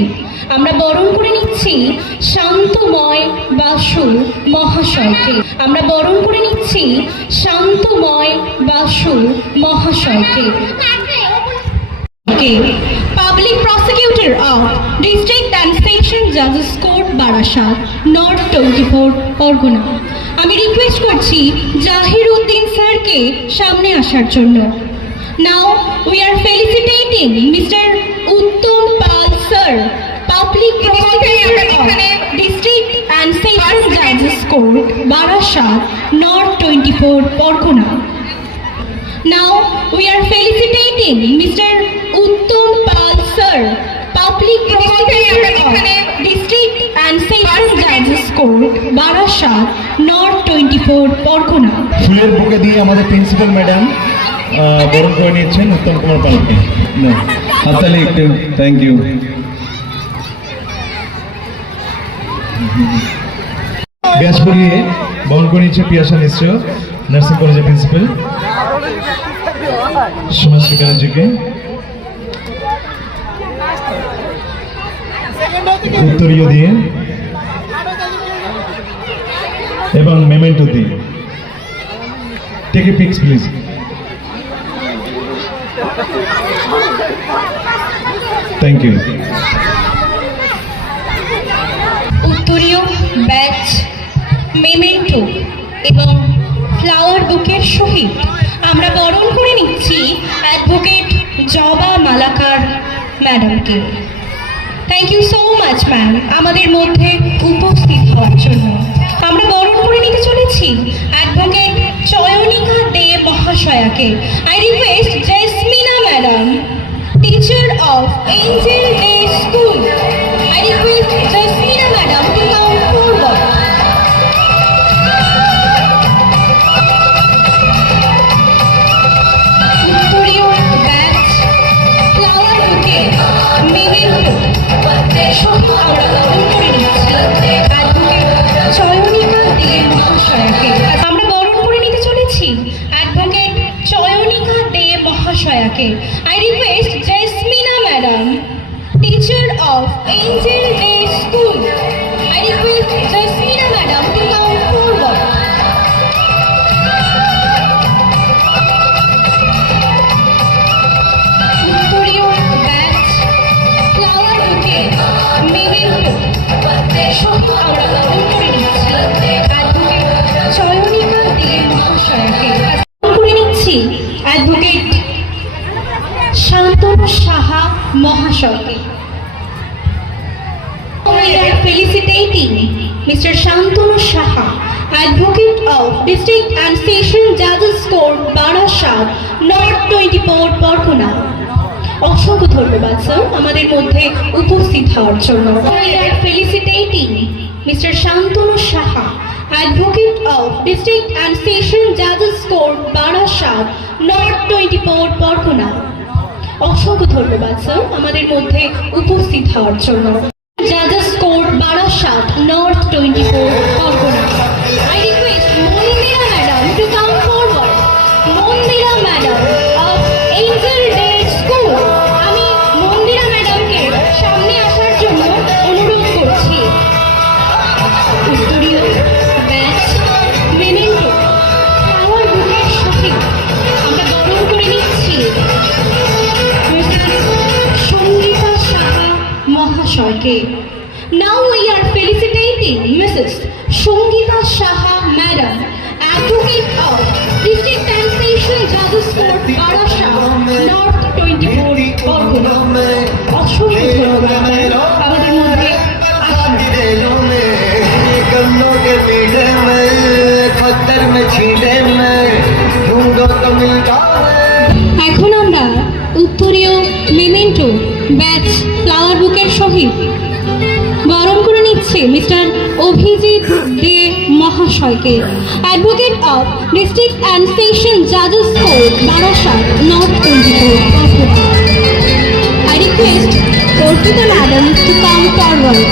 শহীদ আমরা বরণ করে নিচ্ছি শান্তময় বাসু মহাশয়কে। আমরা বরণ করে নিচ্ছি শান্তময় বাসু মহাশয়কে। Public prosecutor of district and section জাজেস কোর্ট বারাসাত নর্থ 24 পরগনা। আমি রিকোয়েস্ট করছি জাহির উদ্দিন স্যারকে সামনে আসার জন্য। Now we are felicitating Mr. Uttom Pal sir, Public Prosecutor of District and Session Judges Court, Barasat, North 24, Porgona. Now we are felicitating Mr. Uttom Pal sir, Public Prosecutor of District and Session Judges Court, Barasat, North 24, Porgona. ফুলের বুকে দিয়ে আমাদের principal madam বরণ করে নিচ্ছেন উত্তম কুমার পালকে। হাততালি একটু, থ্যাংক ইউ। ব্যাচ পরিয়ে বরণ করে নিচ্ছে পিয়াসা মিশ্র, নার্সিং কলেজের প্রিন্সিপাল, সুমাশ্রী ব্যানার্জিকে উত্তরীয় দিয়ে এবং মেমেন্টো দিয়ে। Take a pics please. Thank you. উত্তরীয় ব্যাচ, মেমেন্টো এবং ফ্লাওয়ার বুকের সহিত আমরা বরণ করে নিচ্ছি অ্যাডভোকেট জবা মালাকার ম্যাডামকে। Thank you so much ma'am আমাদের মধ্যে উপস্থিত হওয়ার জন্য। আমরা বরণ করে নিতে চলেছি অ্যাডভোকেট চয়নিকা দে মহাশয়াকে। I request Jesmina madam, teacher of Angel Day School, I request Jesmina madam to come forward. উত্তরীয় ব্যাচ, ফ্লাওয়ার বুকে, মেমেন্টো সহ আমরা বরণ করে নিচ্ছি অ্যাডভোকেট চয়নিকা দে মহাশয়াকে। আমরা বরণ করে নিতে চলেছি অ্যাডভোকেট চয়নিকা দে মহাশয়াকে। I request Jesmina madam, teacher of Angel Day School, I request Jesmina madam to come forward. উত্তরীয় ব্যাচ, ফ্লাওয়ার বুকে, মেমেন্টো সহ আমরা বরণ করে নিচ্ছি অ্যাডভোকেট চয়নিকা দে মহাশয়াকে। করে নিচ্ছি অ্যাডভোকেট শান্তনু সাহা মহাশয়কে। We are felicitating Mr. Shantanu Saha, Advocate of District and Session Judges Court, Barasat, North 24, Porgona. অসংখ্য ধন্যবাদ স্যার আমাদের মধ্যে উপস্থিত হওয়ার জন্য। We are felicitating Mr. Shantanu Saha, Advocate of District and Session Judges Court, Barasat, North 24, Porgona. অসংখ্য ধন্যবাদ sir আমাদের মধ্যে উপস্থিত হওয়ার জন্য। জাজেস court Barasat north 24 Parganas. I request Mandira madam to come forward. Mandira madam of Angel Day School, আমি মন্দিরা ম্যাডামকে সামনে আসার জন্য অনুরোধ করছি। উত্তরীয় ব্যাচ, মেমেন্টো, ফ্লাওয়ার বুকের সহিত আমরা বরণ করে নিচ্ছি সঙ্গীতা সাহা মহাশয়কে। Now we are felicitating Mrs. Songita Saha Madam, Advocate of District and Session Judges Court, Barasat, North 24, Porgona. অসংখ্য ধন্যবাদ আমাদের মধ্যে এখন আমরা উত্তরীয় মেমেন্টো ব্যাচ, ফ্লাওয়ার বুকের সহিত বরণ করে নিচ্ছে মিস্টার অভিজিৎ দে মহাশয়কে, advocate of district and session জাজেস court, Barasat, north 24, Parganas. I request Orpita Madam to come forward.